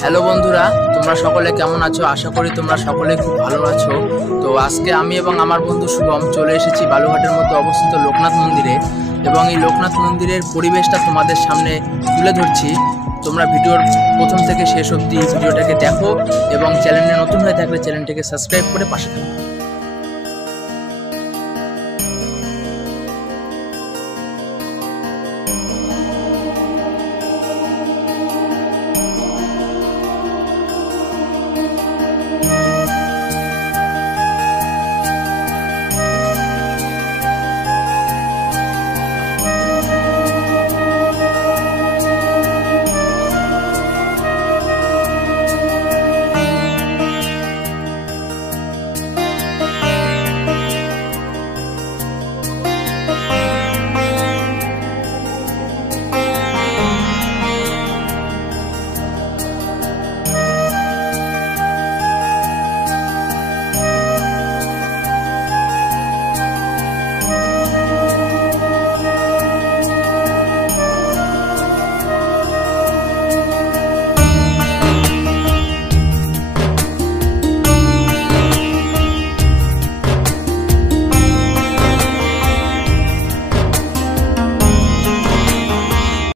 হ্যালো বন্ধুরা, তোমরা সকলে কেমন আছো? আশা করি তোমরা সকলে খুব ভালো আছো। তো আজকে আমি এবং আমার বন্ধু শুভম চলে এসেছি বালুঘাটের মধ্যে অবস্থিত লোকনাথ মন্দিরে, এবং এই লোকনাথ মন্দিরের পরিবেশটা তোমাদের সামনে তুলে ধরছি। তোমরা ভিডিওর প্রথম থেকে শেষ অবধি ভিডিওটাকে দেখো এবং চ্যানেলে নতুন হয়ে থাকলে চ্যানেলটাকে সাবস্ক্রাইব করে পাশে থাকো।